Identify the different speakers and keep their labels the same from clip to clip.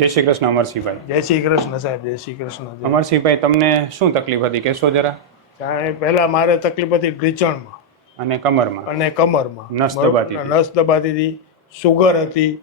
Speaker 1: જય શ્રી કૃષ્ણ અમરસિંહભાઈ.
Speaker 2: જય શ્રી કૃષ્ણ સાહેબ જય શ્રી કૃષ્ણ
Speaker 1: અમરસિંહભાઈ તમને શું તકલીફ હતી? કહેશો જરા.
Speaker 2: કાંઈ પહેલા મારે તકલીફ હતી ઢીચણમાં
Speaker 1: અને કમરમાં.
Speaker 2: અને કમરમાં.
Speaker 1: નસ દબાતી
Speaker 2: નસ દબાતી હતી સુગર હતી.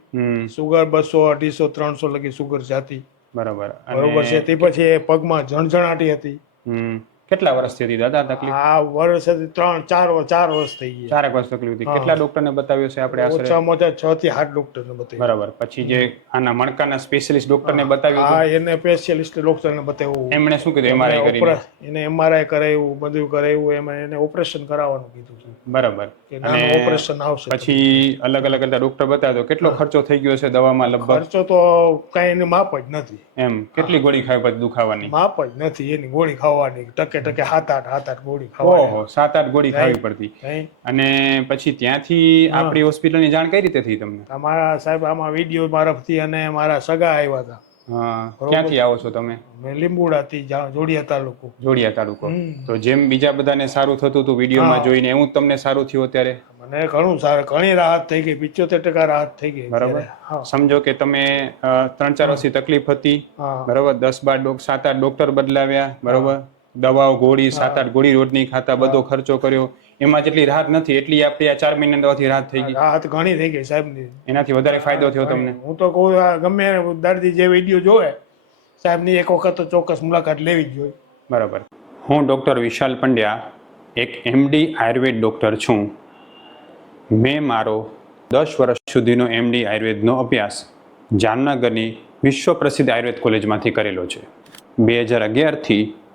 Speaker 2: સુગર બસો અઢીસો ત્રણસો લગી સુગર જાતી.
Speaker 1: બરાબર.
Speaker 2: બરોબર છે. તે પછી પગમાં જણજણાટી હતી.
Speaker 1: હમ. કેટલા વર્ષથી હતી દાદા તકલીફ?
Speaker 2: આ વર્ષ હતી ત્રણ ચાર ચાર વર્ષ થઈ ગયા.
Speaker 1: ચારક વર્ષ તકલીફ હતી. કેટલા ડોક્ટરને બતાવ્યો છે આપણે આશરે?
Speaker 2: ઓછામાં ઓછા છ થી આઠ ડોક્ટરને બતાવ્યું.
Speaker 1: બરાબર. પછી જે આના મણકાના સ્પેશિયલિસ્ટ ડોક્ટરને બતાવ્યું
Speaker 2: હા એને સ્પેશિયલિસ્ટ ડોક્ટરને બતાવ્યું.
Speaker 1: એમણે શું કીધું? એમઆરઆઈ કરીને.
Speaker 2: એને એમઆરઆઈ કરાવ્યું બધું કરાવ્યું એમાં એને ઓપરેશન કરાવવાનું કીધું છે.
Speaker 1: બરાબર. અને
Speaker 2: ઓપરેશન આવશે.
Speaker 1: પછી અલગ અલગ બધા ડોક્ટર બતાવ્યો કેટલો ખર્ચો થઈ ગયો છે દવામાં લગભગ?
Speaker 2: ખર્ચો તો કાંઈ એને માપ જ નથી.
Speaker 1: એમ. કેટલી ગોળી ખાવી પછી દુખાવાની?
Speaker 2: માપ જ નથી એની ગોળી ખાવાની. ટકે ટકે સાત આઠ સાત આઠ ગોળી
Speaker 1: ઓહો સાત આઠ ગોળી ખાવી પડતી. અને પછી ત્યાંથી આપણી હોસ્પિટલની જાણ કઈ રીતે થઈ તમને?
Speaker 2: તમારા સાહેબ આમાં વીડિયો મારફથી અને મારા સગા આવ્યા હતા.
Speaker 1: ક્યાંથી આવો છો તમે?
Speaker 2: મેં લીંબુડાથી જોડિયા તાલુકો.
Speaker 1: જોડિયા તાલુકો. તો જેમ બીજા બધાને સારું થતું હતું વિડીયોમાં જોઈને એવું તમને સારું થયું અત્યારે?
Speaker 2: મને ઘણું સારું ઘણી રાહત થઈ ગઈ પિચોતેર ટકા રાહત થઈ ગઈ
Speaker 1: બરાબર. સમજો કે તમે ત્રણ ચાર વર્ષથી તકલીફ હતી બરાબર? દસ બાર સાત આઠ ડોક્ટર બદલાવ્યા બરાબર? દવાઓ ગોળી સાત આઠ ગોળી રોજની ખાતા બધો ખર્ચો કર્યો. એમાં જેટલી રાહત નથી એટલી આપણી આ ચાર મહિના દવાથી રાહત થઈ ગઈ.
Speaker 2: રાહત ઘણી થઈ ગઈ સાહેબ
Speaker 1: એનાથી વધારે ફાયદો થયો તમને?
Speaker 2: હું તો કહું આ ગમે દર્દી જે વીડિયો જોવે સાહેબની એક વખત તો ચોક્કસ મુલાકાત લેવી જ જોઈએ.
Speaker 1: બરાબર. હું ડૉક્ટર વિશાલ પંડ્યા એક એમડી આયુર્વેદ ડૉક્ટર છું. મેં મારો દસ વર્ષ સુધીનો એમડી આયુર્વેદનો અભ્યાસ જામનગરની વિશ્વ પ્રસિદ્ધ આયુર્વેદ કોલેજમાંથી કરેલો છે. બે હજાર અગિયારથી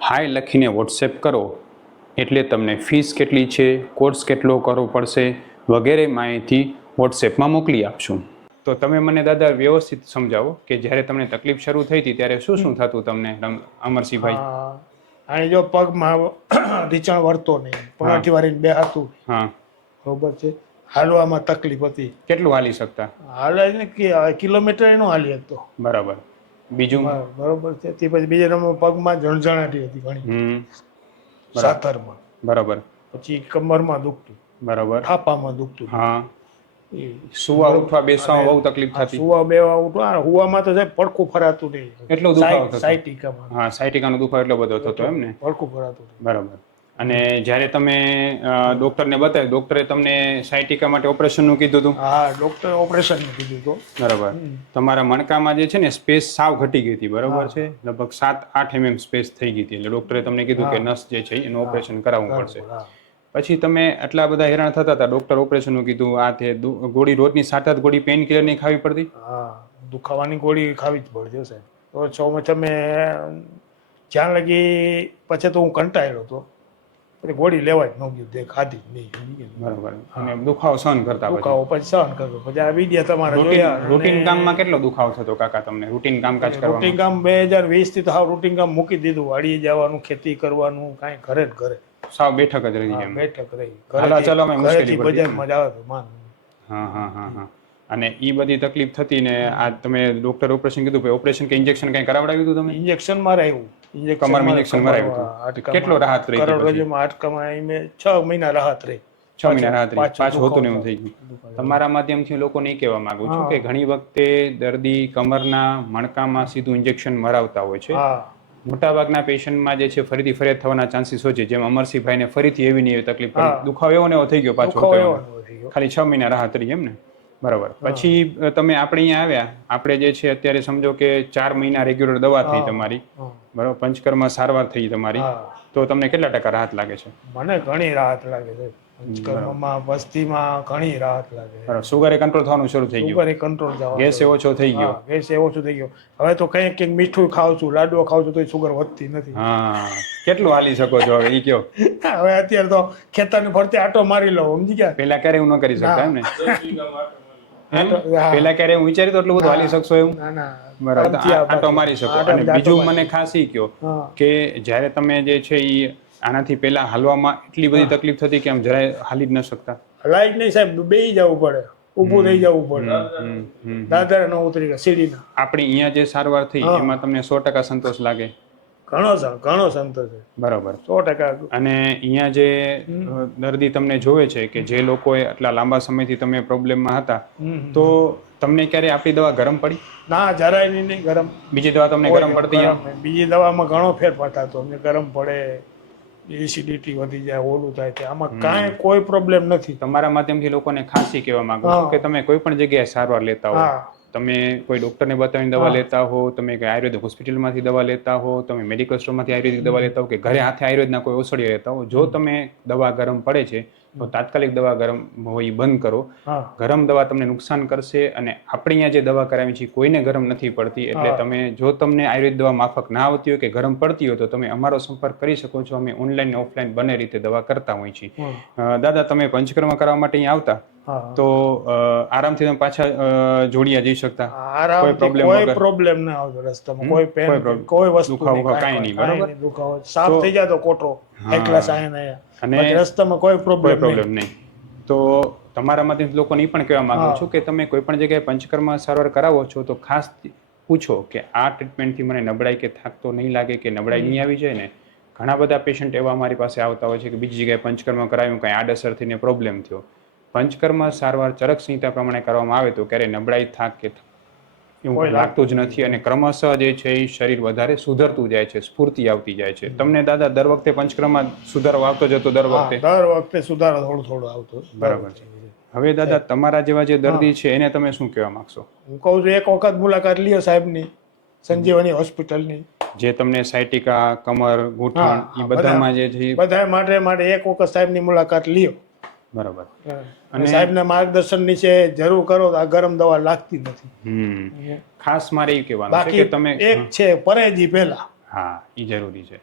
Speaker 1: હાય લખીને વોટ્સએપ કરો. એટલે તમને ફીસ કેટલી છે કોર્સ કેટલો કરવો પડશે વગેરે માહિતી વોટ્સએપમાં મોકલી આપશું. તો તમે મને દાદા વ્યવસ્થિત સમજાવો કે જ્યારે તમને તકલીફ શરૂ થઈ હતી ત્યારે શું શું થતું તમને અમરસિંહભાઈ.
Speaker 2: અને જો પગમાં રીચણ વળતો નહીં પરાઠી વાળીને બે હતું
Speaker 1: હા.
Speaker 2: બરોબર છે? હાલવામાં તકલીફ હતી.
Speaker 1: કેટલું હાલી શકતા?
Speaker 2: હાલે કિલોમીટર એનો હાલી હતો
Speaker 1: બરાબર. બીજું?
Speaker 2: બરોબર છે. તે પછી બીજા નંબર પગમાં જણજણાટી હતી ઘણી. સાથરમાં.
Speaker 1: બરાબર.
Speaker 2: પછી કમરમાં દુખતું.
Speaker 1: બરાબર.
Speaker 2: થાપામાં દુખતું.
Speaker 1: હા. સુવા ઉઠવા બેસવામાં બહુ તકલીફ થતી.
Speaker 2: સુવા બેવા ઉઠવા હુવામાં તો સાહેબ પડખું ફરાતું નહીં.
Speaker 1: એટલો દુખાવો
Speaker 2: સાયટિકામાં
Speaker 1: હા સાયટિકાનો દુખાવો એટલો બધો થતો એમ ને?
Speaker 2: પડખું ફરાતું
Speaker 1: બરાબર. અને જ્યારે તમે ડોક્ટરને બતાવ્યું ડોક્ટરે તમને સાયટિકા માટે ઓપરેશનનું કીધું હતું?
Speaker 2: હા ડોક્ટર ઓપરેશનનું કીધું હતું.
Speaker 1: બરાબર. તમારા મણકામાં જે છે ને સ્પેસ સાવ ઘટી ગઈ હતી બરાબર છે? લગભગ સાત આઠ એમએમ સ્પેસ થઈ ગઈ હતી. એટલે ડોક્ટરે તમને કીધું કે નસ જે છે એનું ઓપરેશન કરાવવું પડશે. પછી તમે આટલા બધા હેરાન થતા હતા ડોક્ટર ઓપરેશનનું કીધું આ તે ગોળી રોજની સાત આઠ ગોળી પેન કિલર નહીં ખાવી પડતી?
Speaker 2: હા દુખાવાની ગોળી ખાવી જ પડશે હશે. તો છ તમે જ્યાં લગી પછી તો હું કંટાળ્યો હતો. પછી ગોળી લેવા જ ન ગયું તે ખાધી જ નહીં?
Speaker 1: બરાબર. અને દુખાવો સહન કરતા
Speaker 2: દુખાવો પછી સહન કરતો. પછી આ વિડિયા તમારા જોયા
Speaker 1: રૂટીન કામમાં કેટલો દુખાવો થતો કાકા તમને? રૂટીન કામકાજ
Speaker 2: રૂટીન
Speaker 1: કરવામાં?
Speaker 2: કામ બે હજાર વીસથી તો હાવ રૂટીન કામ મૂકી દીધું. વાડીએ જવાનું ખેતી કરવાનું કાંઈ ઘરે જ ઘરે.
Speaker 1: સાવ બેઠક જ રહી
Speaker 2: બેઠક રહી. ઘરેથી
Speaker 1: પડતી
Speaker 2: બજારમાં જ આવે માન.
Speaker 1: હા હા હા હા. અને એ બધી તકલીફ થતી ને આ તમે ડોક્ટર ઓપરેશન કીધું ભાઈ ઓપરેશન કે ઇન્જેક્શન કઈ કરાવડાવ્યું હતું તમે?
Speaker 2: ઇન્જેક્શન મરાયું
Speaker 1: કમરમાં ઇન્જેક્શન મરાયું. કેટલો રાહત રહી
Speaker 2: કરોડરજ્જુમાં આટકામાં આઈને છ મહિના રાહત રહી.
Speaker 1: છ મહિના રાહત
Speaker 2: પાછું
Speaker 1: હોતું ને એવું થઈ ગયું. તમારા માધ્યમથી લોકોને એ કહેવા માંગુ છું કે ઘણી વખતે દર્દી કમરના મણકામાં સીધું ઇન્જેક્શન મરાવતા હોય છે.
Speaker 2: હા.
Speaker 1: મોટાભાગના પેશન્ટમાં જે છે ફરીથી ફરિયાદ થવાના ચાન્સીસ હોય છે. જેમ અમરસિંહભાઈને ફરીથી એવી ને એવી તકલીફ. દુખાવો એવો ને એવો થઈ ગયો પાછો. ખાલી છ મહિના રાહત રહી એમ ને? બરાબર. પછી તમે આપણે અહીંયા આવ્યા. આપણે જે છે અત્યારે સમજો કે ચાર મહિના રેગ્યુલર દવા થઈ તમારી. બરોબર. પંચકર્મ સારવાર થઈ તમારી. તો તમને કેટલા ટકા રાહત લાગે છે?
Speaker 2: મને ઘણી રાહત લાગે છે. પંચકર્મમાં વસ્તીમાં ઘણી રાહત લાગે છે.
Speaker 1: બરાબર. સુગર કંટ્રોલ થવાનું શરૂ થઈ ગયું.
Speaker 2: સુગર કંટ્રોલ થવા
Speaker 1: ગેસ ઓછો થઈ ગયો.
Speaker 2: ગેસ એ ઓછું થઈ ગયો. હવે તો કંઈક કંઈક મીઠું ખાઉં છું લાડવો ખાઉં છું તો સુગર વધતી નથી.
Speaker 1: હા. કેટલું હાલી શકો છો હવે? એ કયો?
Speaker 2: હવે અત્યારે તો ખેતરની ફરતે આટો મારી લો સમજી ગયા?
Speaker 1: પેલા ક્યારે હું ન કરી શકતા એમ ને. પેલા ક્યારે હું વિચારી તો એટલું બધું હાલી શકશો બરાબર.
Speaker 2: આ-
Speaker 1: આટો મારી શકો. અને બીજું મને ખાસ ઈ કયો કે જ્યારે તમે જે છે એ આનાથી પહેલા હાલવામાં એટલી બધી તકલીફ થતી કે આમ જરાય હાલી જ ન શકતા?
Speaker 2: લાઈટ નહીં સાહેબ. બે જવું પડે. ઊભું થઈ જવું પડે. દાદરા ન ઉતરી સીડીના.
Speaker 1: આપણી અહીંયા જે સારવાર થઈ એમાં તમને સો ટકા સંતોષ લાગે.
Speaker 2: ઘણો ઘણો સંતોષ છે.
Speaker 1: બરાબર.
Speaker 2: સો ટકા.
Speaker 1: અને અહીંયા જે દર્દી તમને જોવે છે કે જે લોકોએ આટલા લાંબા સમયથી તમે પ્રોબ્લેમમાં હતા તો તમને ક્યારે આપણી દવા ગરમ પડી?
Speaker 2: ના જરાય નહીં ગરમ.
Speaker 1: બીજી દવા તમને ગરમ પડતી
Speaker 2: બીજી દવામાં ઘણો ફેરફાર થતો અમને ગરમ પડે એસિડિટી વધી જાય ઓલું થાય છે. આમાં કાંઈ કોઈ પ્રોબ્લેમ નથી.
Speaker 1: તમારા માધ્યમથી લોકોને ખાસી કહેવા માંગુ છું કે તમે કોઈ પણ જગ્યાએ સારવાર લેતા હા. તમે કોઈ ડોક્ટરને બતાવીને દવા લેતા હો તમે કોઈ આયુર્વેદ હોસ્પિટલમાંથી દવા લેતા હો તમે મેડિકલ સ્ટોરમાંથી આયુર્વેદિક દવા લેતા હો કે ઘરે હાથે આયુર્વેદના કોઈ ઔષધિ લેતા હો જો તમે દવા ગરમ પડે છે તો તાત્કાલિક દવા ગરમ હોય બંધ કરો. ગરમ દવા તમને નુકસાન કરશે અને આપણે અહીંયા જે દવા કરાવી છે કોઈને ગરમ નથી પડતી. એટલે તમે જો તમને આયુર્વેદ દવા માફક ના આવતી હોય કે ગરમ પડતી હોય તો તમે અમારો સંપર્ક કરી શકો છો. અમે ઓનલાઈન ઓફલાઈન બંને રીતે દવા કરતા હોઈએ છીએ. દાદા તમે પંચકર્મ કરવા માટે અહીંયા આવતા? તો આરામથી તમે પાછા જોડિયા જઈ શકતા.
Speaker 2: કોઈ
Speaker 1: પ્રોબ્લેમ
Speaker 2: કોઈ પ્રોબ્લેમ ના આવતો રસ્તામાં. કોઈ પેન
Speaker 1: કોઈ
Speaker 2: વસ્તુ
Speaker 1: દુખાવો કાંઈ નહીં, બરાબર?
Speaker 2: દુખાવો. સાફ થઈ જાય તો
Speaker 1: કોટરો.
Speaker 2: એકલા સાયન
Speaker 1: અને
Speaker 2: રસ્તામાં કોઈ પ્રોબ્લેમ નહીં.
Speaker 1: પ્રોબ્લેમ નહીં. તો તમારા માંથી લોકોને એ પણ કહેવા માંગુ છું કે તમે કોઈ પણ જગ્યાએ પંચકર્મ સારવાર કરાવો છો તો ખાસ પૂછો કે આ ટ્રીટમેન્ટથી મને નબળાઈ કે થાક તો નહીં લાગે કે નબળાઈ નહીં આવી જાય ને? ઘણા બધા પેશન્ટ એવા અમારી પાસે આવતા હોય છે કે બીજી જગ્યાએ પંચકર્મ કરાવ્યું કાંઈ આડઅસર થઈને પ્રોબ્લેમ થયો. પંચકર્મ સારવાર ચરક સંહિતા પ્રમાણે કરવામાં આવે તો ક્યારેય નબળાઈ થાક કે એવું લાગતું જ નથી અને ક્રમશઃ જે છે એ શરીર વધારે સુધરતું જાય છે સ્ફૂર્તિ આવતી જાય છે. તમને દાદા દર વખતે પંચક્રમમાં સુધારો આવતો જતો દર વખતે?
Speaker 2: દર વખતે સુધારો થોડો થોડો આવતો
Speaker 1: બરાબર છે. હવે દાદા તમારા જેવા જે દર્દી છે એને તમે શું કહેવા માંગશો?
Speaker 2: હું કહું છું એક વખત મુલાકાત લ્યો સાહેબની સંજીવની હોસ્પિટલની.
Speaker 1: જે તમને સાયટિકા કમર ગૂંઠણ એ બધામાં જે છે
Speaker 2: બધા માટે માટે એક વખત સાહેબની મુલાકાત લ્યો.
Speaker 1: બરાબર.
Speaker 2: અને સાહેબના માર્ગદર્શન નીચે જરૂર કરો તો આ ગરમ દવા લાગતી નથી.
Speaker 1: ખાસ મારે એ કહેવાનું
Speaker 2: બાકી
Speaker 1: કે તમે
Speaker 2: એક છે પરેજી પહેલા.
Speaker 1: હા એ જરૂરી છે.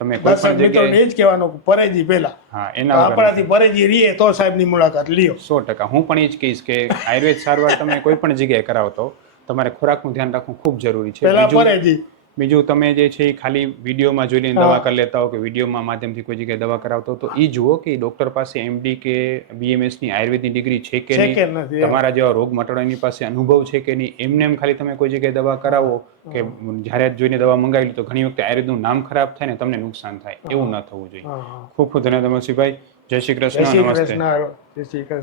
Speaker 1: તમે
Speaker 2: દર્શક મિત્રોને એ જ કહેવાનું પરેજી પહેલા.
Speaker 1: હા એના
Speaker 2: આપણાથી પરેજી રીએ તો સાહેબની મુલાકાત લ્યો.
Speaker 1: સો ટકા. હું પણ એ જ કહીશ કે આયુર્વેદ સારવાર તમે કોઈ પણ જગ્યાએ કરાવતો તો તમારે ખોરાકનું ધ્યાન રાખવું ખૂબ જરૂરી છે.
Speaker 2: પહેલા પરેજી.
Speaker 1: બીજું તમે જે છે એ ખાલી વિડીયોમાં જોઈને દવા કરી લેતા હો કે વિડીયોમાં માધ્યમથી કોઈ જગ્યાએ દવા કરાવતો તો એ જુઓ કે ડોક્ટર પાસે એમડી કે બીએમએસની આયુર્વેદની ડિગ્રી છે કે નહીં. તમારા જેવા રોગ મટાડવાની પાસે અનુભવ છે કે નહીં? એમને એમ ખાલી તમે કોઈ જગ્યાએ દવા કરાવો કે જ્યારે જોઈને દવા મંગાવી તો ઘણી વખતે આયુર્વેદનું નામ ખરાબ થાય ને તમને નુકસાન થાય. એવું ન થવું જોઈએ. ખૂબ ખૂબ ધન્યવાદ મસીભાઈ જય શ્રી કૃષ્ણ. નમસ્તે.
Speaker 2: જય શ્રી કૃષ્ણ.